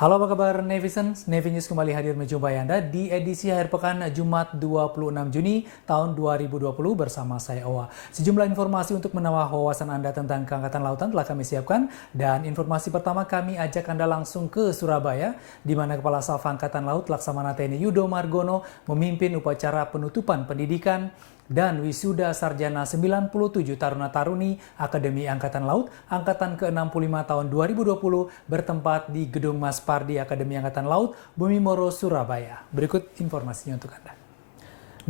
Halo apa kabar Navizens? Navy News kembali hadir menjumpai Anda di edisi akhir pekan Jumat 26 Juni tahun 2020 bersama saya Owa. Sejumlah informasi untuk menambah wawasan Anda tentang Keangkatan Lautan telah kami siapkan, dan informasi pertama kami ajak Anda langsung ke Surabaya, di mana Kepala Staf Angkatan Laut Laksamana TNI Yudo Margono memimpin upacara penutupan pendidikan dan wisuda sarjana 97 Taruna-Taruni Akademi Angkatan Laut Angkatan ke-65 tahun 2020 bertempat di Gedung Mas Pardi Akademi Angkatan Laut, Bumi Moro, Surabaya. Berikut informasinya untuk Anda.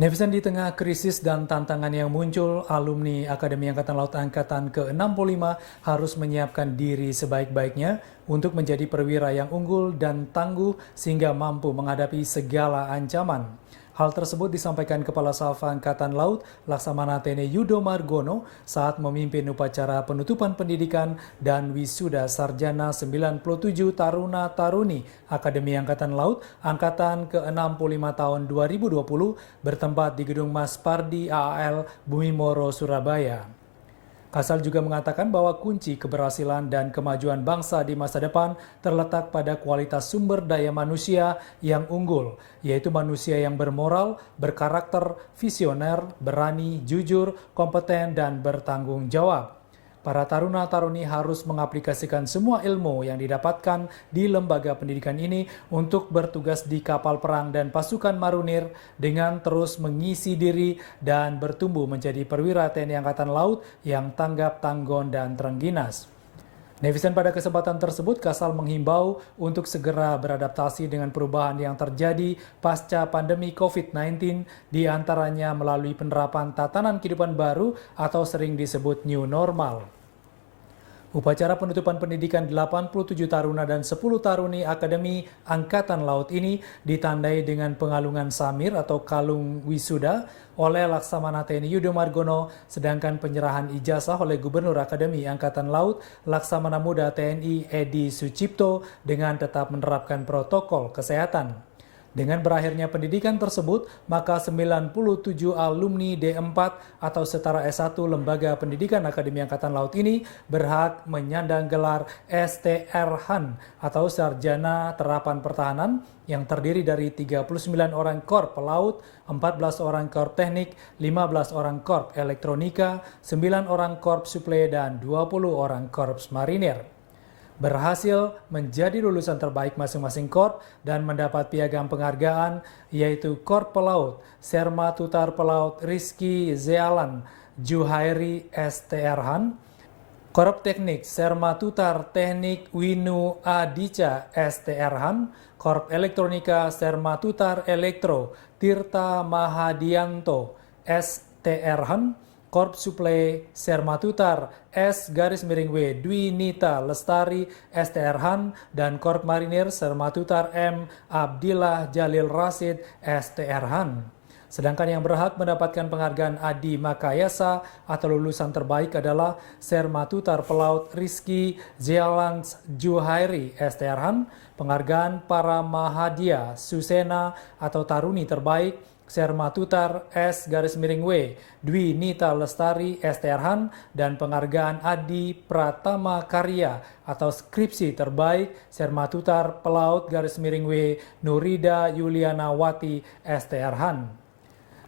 Netizen, di tengah krisis dan tantangan yang muncul, alumni Akademi Angkatan Laut Angkatan ke-65 harus menyiapkan diri sebaik-baiknya untuk menjadi perwira yang unggul dan tangguh sehingga mampu menghadapi segala ancaman. Hal tersebut disampaikan Kepala Staf Angkatan Laut Laksamana TNI Yudo Margono saat memimpin upacara penutupan pendidikan dan wisuda sarjana 97 Taruna-Taruni Akademi Angkatan Laut Angkatan ke-65 tahun 2020 bertempat di Gedung Mas Pardi AAL Bumi Moro, Surabaya. Kasal juga mengatakan bahwa kunci keberhasilan dan kemajuan bangsa di masa depan terletak pada kualitas sumber daya manusia yang unggul, yaitu manusia yang bermoral, berkarakter, visioner, berani, jujur, kompeten, dan bertanggung jawab. Para taruna-taruni harus mengaplikasikan semua ilmu yang didapatkan di lembaga pendidikan ini untuk bertugas di kapal perang dan pasukan marunir dengan terus mengisi diri dan bertumbuh menjadi perwira TNI Angkatan Laut yang tanggap, tanggon, dan terengginas. Netizen, pada kesempatan tersebut Kasal menghimbau untuk segera beradaptasi dengan perubahan yang terjadi pasca pandemi COVID-19, diantaranya melalui penerapan tatanan kehidupan baru atau sering disebut new normal. Upacara penutupan pendidikan 87 taruna dan 10 taruni Akademi Angkatan Laut ini ditandai dengan pengalungan samir atau kalung wisuda oleh Laksamana TNI Yudo Margono, sedangkan penyerahan ijazah oleh Gubernur Akademi Angkatan Laut Laksamana Muda TNI Edi Sucipto dengan tetap menerapkan protokol kesehatan. Dengan berakhirnya pendidikan tersebut, maka 97 alumni D4 atau setara S1 Lembaga Pendidikan Akademi Angkatan Laut ini berhak menyandang gelar STR-Han atau Sarjana Terapan Pertahanan yang terdiri dari 39 orang korp pelaut, 14 orang korp teknik, 15 orang korp elektronika, 9 orang korp suple, dan 20 orang korps marinir. Berhasil menjadi lulusan terbaik masing-masing korp dan mendapat piagam penghargaan, yaitu Korp Pelaut Serma Tutar Pelaut Rizky Zealan Juhairi STR-Han, Korp Teknik Serma Tutar Teknik Winu Adica STR-Han, Korp Elektronika Serma Tutar Elektro Tirta Mahadianto STR-Han, Korp Suple Serma Tutar S_W Dwi Nita Lestari STR-Han, dan Korp Marinir Serma Tutar M Abdillah Jalil Rasid STR-Han. Sedangkan yang berhak mendapatkan penghargaan Adi Makayasa atau lulusan terbaik adalah Serma Tutar Pelaut Rizky Zealan Juhairi STR-Han, penghargaan para Mahadia Susena atau taruni terbaik Serma Tutar S_W Dwi Nita Lestari STR-Han, dan penghargaan Adi Pratama Karya atau skripsi terbaik Serma Tutar Pelaut _W Nurida Yuliana Wati STR-Han.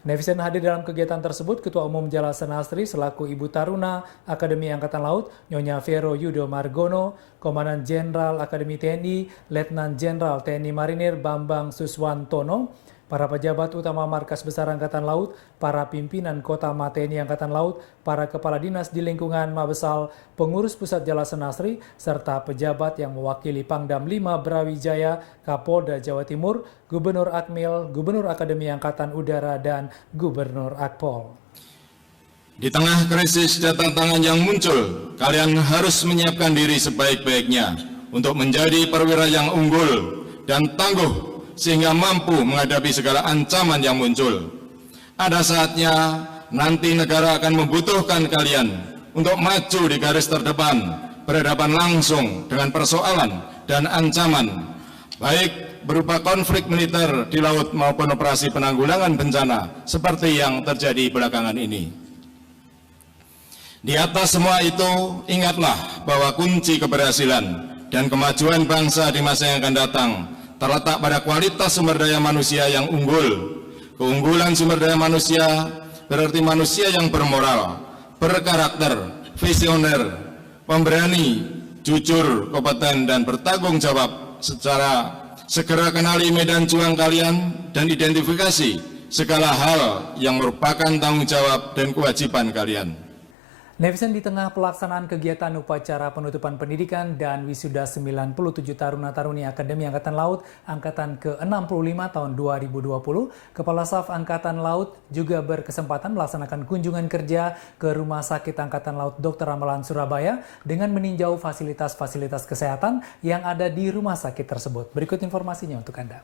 Netizen, hadir dalam kegiatan tersebut Ketua Umum Jala Senastri selaku Ibu Taruna Akademi Angkatan Laut Nyonya Vero Yudo Margono, Komandan Jenderal Akademi TNI Letnan Jenderal TNI Marinir Bambang Suswantono, para pejabat utama Markas Besar Angkatan Laut, para pimpinan Kota TNI Angkatan Laut, para kepala dinas di lingkungan Mabesal, pengurus pusat Jala Senastri, serta pejabat yang mewakili Pangdam 5 Brawijaya, Kapolda Jawa Timur, Gubernur Akmil, Gubernur Akademi Angkatan Udara, dan Gubernur Akpol. Di tengah krisis dan tantangan yang muncul, kalian harus menyiapkan diri sebaik-baiknya untuk menjadi perwira yang unggul dan tangguh sehingga mampu menghadapi segala ancaman yang muncul. Ada saatnya nanti negara akan membutuhkan kalian untuk maju di garis terdepan, berhadapan langsung dengan persoalan dan ancaman, baik berupa konflik militer di laut maupun operasi penanggulangan bencana seperti yang terjadi belakangan ini. Di atas semua itu, ingatlah bahwa kunci keberhasilan dan kemajuan bangsa di masa yang akan datang terletak pada kualitas sumber daya manusia yang unggul. Keunggulan sumber daya manusia berarti manusia yang bermoral, berkarakter, visioner, pemberani, jujur, kompeten, dan bertanggung jawab. Segera kenali medan juang kalian dan identifikasi segala hal yang merupakan tanggung jawab dan kewajiban kalian. Netizen di tengah pelaksanaan kegiatan upacara penutupan pendidikan dan wisuda 97 Taruna-Taruni Akademi Angkatan Laut Angkatan ke-65 tahun 2020, Kepala Staf Angkatan Laut juga berkesempatan melaksanakan kunjungan kerja ke Rumah Sakit Angkatan Laut Dr. Ramelan Surabaya dengan meninjau fasilitas-fasilitas kesehatan yang ada di rumah sakit tersebut. Berikut informasinya untuk Anda.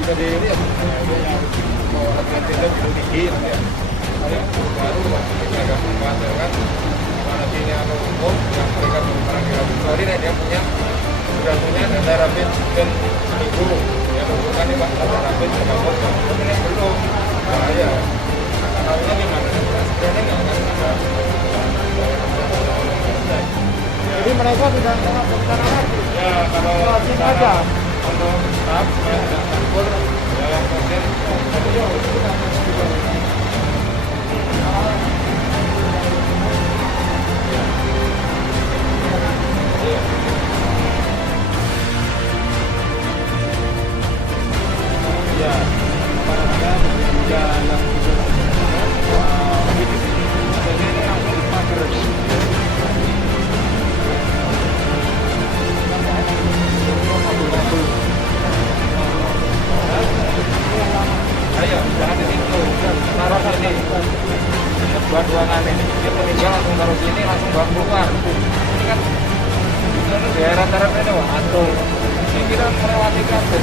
Bisa dilihat mau atletnya dulu dikit ya. Ada yang baru kita agak membahasakan mana sini atau umum yang mereka berperang di Rabu Sore dan dia sudah punya data rapid dan seminggu yang menunjukkan ini Pak data rapid sama kosong. Tapi ini belum bahaya. Tahunya di mana? Sebenarnya nggak akan ada. Jadi mereka tidak sangat bersama lagi. Ya kalau aja. Untuk tahap yang tidak campur yang kemudian ya apalagi juga yang jadi ini langsung dipakai. Ayo, jangan di situ, taruh sini. Buat ruangan ini, dia meninggal langsung taruh sini, langsung bawa keluar. Ini kan di daerah taraf ini, wah, aduh. Ini kita melewati kabel.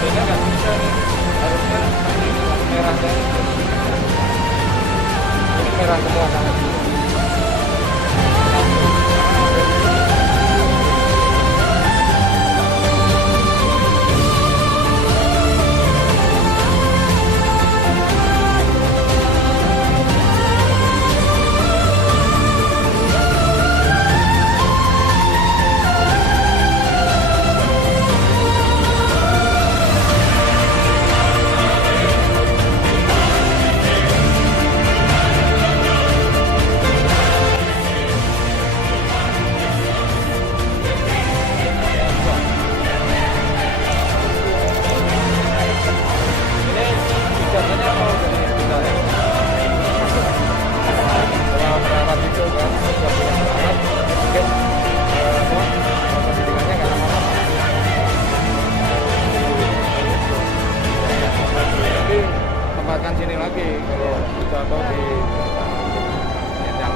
Sehingga nggak bisa nih, harusnya ini merahnya. Ini merah semua sangat. Tempatkan sini lagi kalau contoh di yang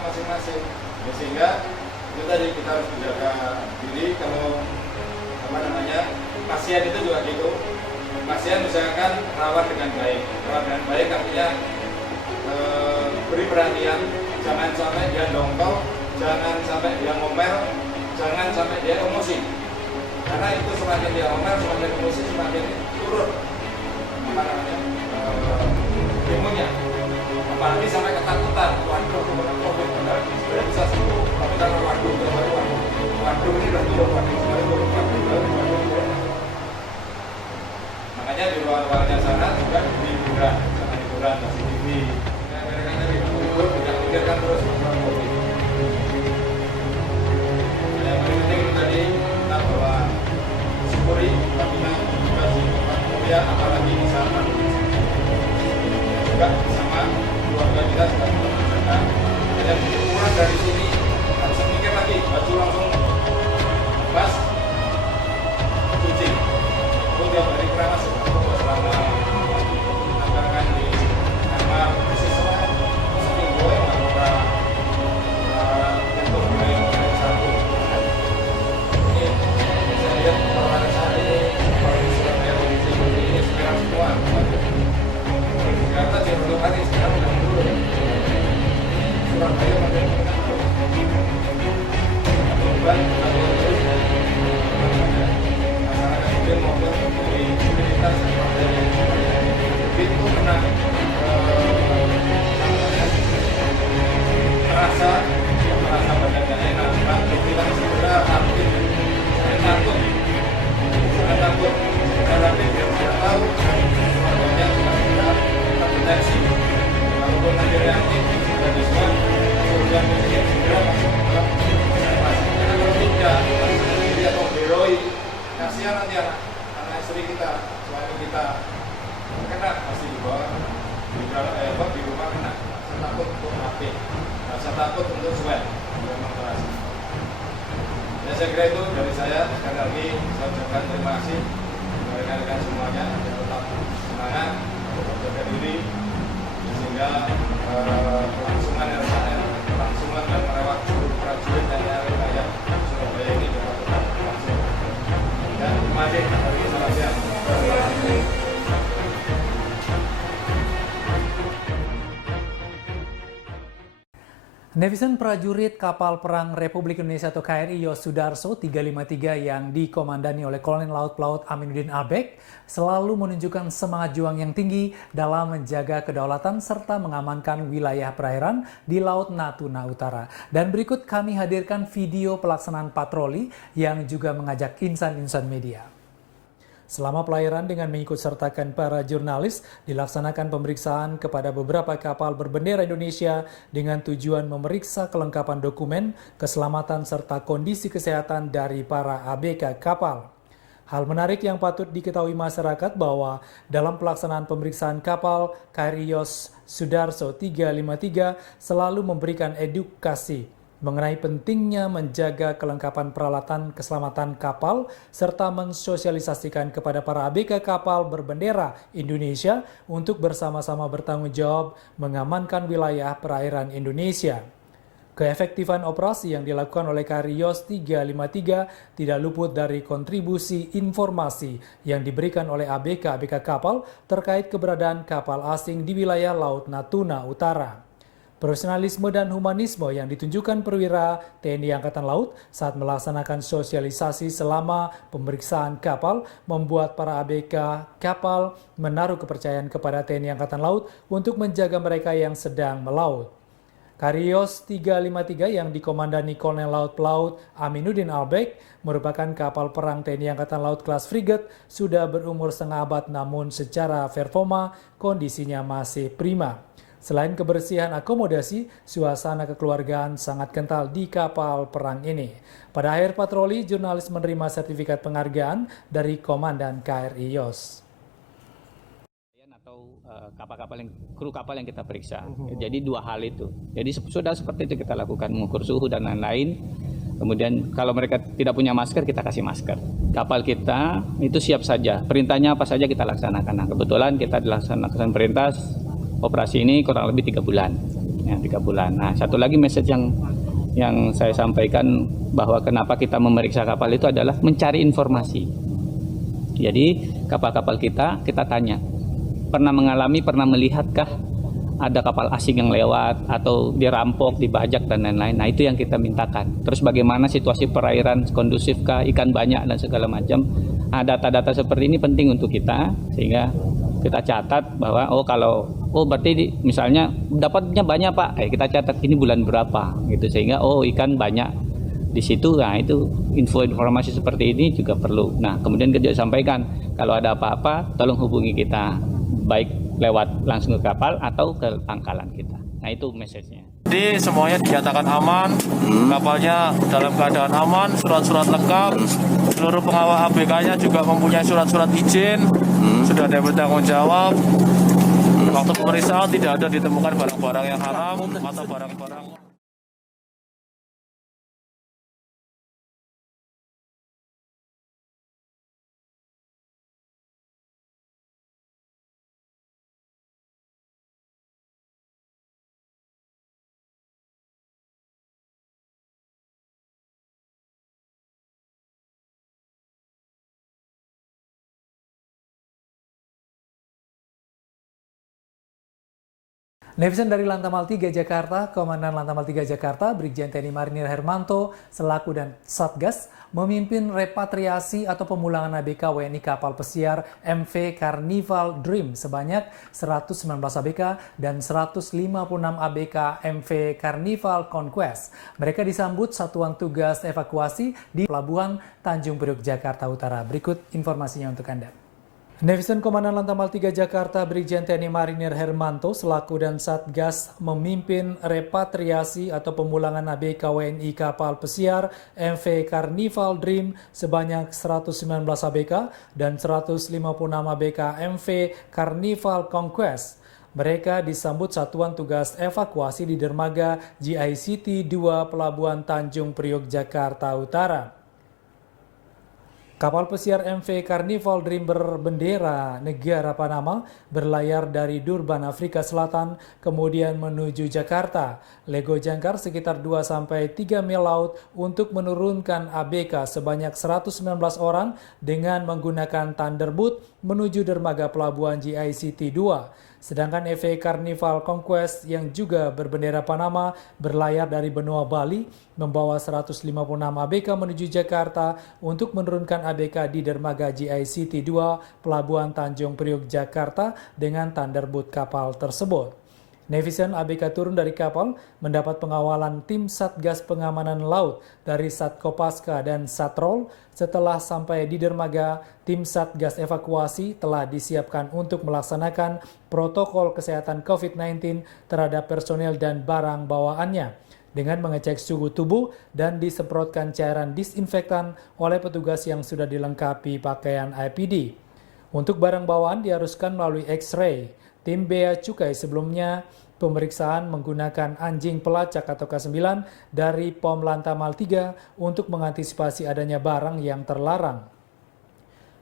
masing-masing sehingga itu tadi kita harus menjaga diri. Kalau pasien itu juga gitu, pasien misalkan rawat dengan baik artinya beri perhatian, jangan sampai dia dongkol, jangan sampai dia ngomel, jangan sampai dia emosi, karena itu semakin dia ngomel, semakin emosi, semakin turun imunnya, apalagi sampai ketakutan. Waduh, COVID sebenarnya bisa sembuh, tapi karena waduh ini udah turun, waduh. Makanya di ruang-ruang juga di hiburan, sama hiburan, kasih TV. Mereka dari kubur tidak pikirkan terus masalah COVID. Yang paling penting tadi kita bahwa syukuri kita juga si Bapak Mulia, apalagi di saat pandemi. Juga sama keluarga kita juga menjaga. Dan pulang dari sini harus mikir lagi, baju langsung pas cuci. Tiap hari keramas selama menanggalkan di kamar siswa seminggu yang nggak untuk mulai satu. Ini saya lihat orang saat ini kalau di Surabaya kondisi seperti ini sekarang semua. Jakarta diperlukan sekarang udah dulu. Surabaya makin beban atau terus masyarakat sipil maupun dari komunitas itu kena merasa badannya enak, batuk bilang segera aktif, saya takut karena dia tidak tahu keluarganya sudah terdeteksi, walaupun nanti reaktif sudah disebut sudah mungkin segera masuk ke observasi. Karena kalau tidak, dia mau beroi, kasihan nanti anak istri kita, suami kita kena pasti dibawa di rumah kena. Saya takut untuk mati, saya takut untuk swab, memang keras. Ya saya kira itu dari saya. Sekali lagi saya ucapkan terima kasih kepada rekan-rekan semuanya. Tetap semangat, tetap jaga diri sehingga kelangsungan dan merawat prajurit dan wilayah Surabaya ini dapat tetap berlangsung. Dan terima kasih. Salam sehat. Netizen prajurit kapal perang Republik Indonesia atau KRI Yos Sudarso 353 yang dikomandani oleh Kolonel Laut Pelaut Aminuddin Albek selalu menunjukkan semangat juang yang tinggi dalam menjaga kedaulatan serta mengamankan wilayah perairan di Laut Natuna Utara. Dan berikut kami hadirkan video pelaksanaan patroli yang juga mengajak insan-insan media. Selama pelayaran dengan mengikut sertakan para jurnalis, dilaksanakan pemeriksaan kepada beberapa kapal berbendera Indonesia dengan tujuan memeriksa kelengkapan dokumen, keselamatan serta kondisi kesehatan dari para ABK kapal. Hal menarik yang patut diketahui masyarakat bahwa dalam pelaksanaan pemeriksaan kapal, KRI Yos Sudarso 353 selalu memberikan edukasi mengenai pentingnya menjaga kelengkapan peralatan keselamatan kapal serta mensosialisasikan kepada para ABK kapal berbendera Indonesia untuk bersama-sama bertanggung jawab mengamankan wilayah perairan Indonesia. Keefektifan operasi yang dilakukan oleh KRI Yos 353 tidak luput dari kontribusi informasi yang diberikan oleh ABK kapal terkait keberadaan kapal asing di wilayah Laut Natuna Utara. Profesionalisme dan humanisme yang ditunjukkan perwira TNI Angkatan Laut saat melaksanakan sosialisasi selama pemeriksaan kapal membuat para ABK kapal menaruh kepercayaan kepada TNI Angkatan Laut untuk menjaga mereka yang sedang melaut. KRI Yos 353 yang dikomandani Kolonel Laut Pelaut Aminuddin Albek merupakan kapal perang TNI Angkatan Laut kelas frigate sudah berumur setengah abad namun secara performa kondisinya masih prima. Selain kebersihan akomodasi, suasana kekeluargaan sangat kental di kapal perang ini. Pada akhir patroli, jurnalis menerima sertifikat penghargaan dari Komandan KRI Yos. Atau kapal-kapal kru kapal yang kita periksa. Jadi dua hal itu. Jadi sudah seperti itu kita lakukan, mengukur suhu dan lain-lain. Kemudian kalau mereka tidak punya masker, kita kasih masker. Kapal kita itu siap saja. Perintahnya apa saja kita laksanakan. Nah, kebetulan kita dilaksanakan perintah operasi ini kurang lebih 3 bulan. Ya, 3 bulan. Nah, satu lagi message yang saya sampaikan bahwa kenapa kita memeriksa kapal itu adalah mencari informasi. Jadi kapal-kapal kita tanya, pernah mengalami, pernah melihatkah ada kapal asing yang lewat atau dirampok, dibajak dan lain-lain. Nah, itu yang kita mintakan. Terus bagaimana situasi perairan, kondusifkah, ikan banyak dan segala macam. Nah, data-data seperti ini penting untuk kita sehingga kita catat bahwa berarti misalnya dapatnya banyak Pak, kita catat ini bulan berapa gitu sehingga ikan banyak di situ. Nah, itu informasi seperti ini juga perlu. Nah, kemudian kita sampaikan kalau ada apa-apa tolong hubungi kita. baik lewat langsung ke kapal atau ke pangkalan kita. Nah itu message-nya. Jadi semuanya dinyatakan aman, kapalnya dalam keadaan aman, surat-surat lengkap, seluruh pengawal ABK-nya juga mempunyai surat-surat izin, sudah ada bertanggung jawab. Waktu pemeriksaan tidak ada ditemukan barang-barang yang haram atau barang-barang. Netizen dari Lantamal 3 Jakarta, Komandan Lantamal 3 Jakarta, Brigjen TNI Marinir Hermanto, selaku dan Satgas, memimpin repatriasi atau pemulangan ABK WNI kapal pesiar MV Carnival Dream sebanyak 119 ABK dan 156 ABK MV Carnival Conquest. Mereka disambut Satuan Tugas Evakuasi di Pelabuhan Tanjung Priok, Jakarta Utara. Berikut informasinya untuk Anda. Netizen Komandan Lantamal 3 Jakarta Brigjen TNI Marinir Hermanto selaku dan Satgas memimpin repatriasi atau pemulangan ABK WNI kapal pesiar MV Carnival Dream sebanyak 119 ABK dan 156 ABK MV Carnival Conquest. Mereka disambut Satuan Tugas Evakuasi di dermaga GICT 2 Pelabuhan Tanjung Priok, Jakarta Utara. Kapal pesiar MV Carnival Dream berbendera negara Panama berlayar dari Durban, Afrika Selatan, kemudian menuju Jakarta. Lego jangkar sekitar 2-3 mil laut untuk menurunkan ABK sebanyak 119 orang dengan menggunakan Thunderboat menuju dermaga pelabuhan GICT 2. Sedangkan MV Carnival Conquest yang juga berbendera Panama berlayar dari benua Bali membawa 156 ABK menuju Jakarta untuk menurunkan ABK di dermaga GICT 2 Pelabuhan Tanjung Priok, Jakarta dengan Thunderboat kapal tersebut. Netizen ABK turun dari kapal mendapat pengawalan tim Satgas Pengamanan Laut dari Satkopaska dan Satrol. Setelah sampai di dermaga, tim Satgas Evakuasi telah disiapkan untuk melaksanakan protokol kesehatan COVID-19 terhadap personel dan barang bawaannya dengan mengecek suhu tubuh dan disemprotkan cairan disinfektan oleh petugas yang sudah dilengkapi pakaian APD. Untuk barang bawaan diharuskan melalui X-ray. Tim Bea Cukai sebelumnya pemeriksaan menggunakan anjing pelacak atau K9 dari POM Lantamal 3 untuk mengantisipasi adanya barang yang terlarang.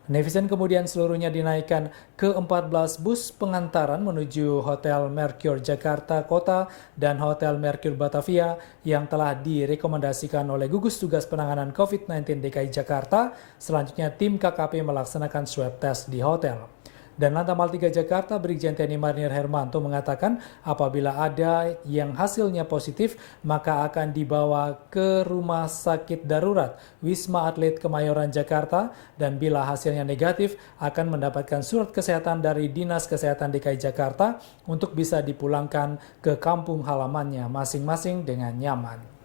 Netizen kemudian seluruhnya dinaikkan ke 14 bus pengantaran menuju Hotel Mercure Jakarta Kota dan Hotel Mercure Batavia yang telah direkomendasikan oleh Gugus Tugas Penanganan COVID-19 DKI Jakarta. Selanjutnya tim KKP melaksanakan swab test di hotel. Dan Lantamal 3 Jakarta Brigjen TNI Marinir Hermanto mengatakan apabila ada yang hasilnya positif maka akan dibawa ke Rumah Sakit Darurat Wisma Atlet Kemayoran Jakarta dan bila hasilnya negatif akan mendapatkan surat kesehatan dari Dinas Kesehatan DKI Jakarta untuk bisa dipulangkan ke kampung halamannya masing-masing dengan nyaman.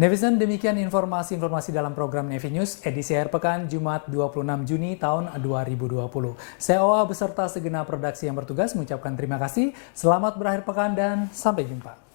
Netizen, demikian informasi-informasi dalam program Nevi News edisi akhir pekan Jumat 26 Juni tahun 2020. Saya Oa beserta segenap redaksi yang bertugas mengucapkan terima kasih, selamat berakhir pekan dan sampai jumpa.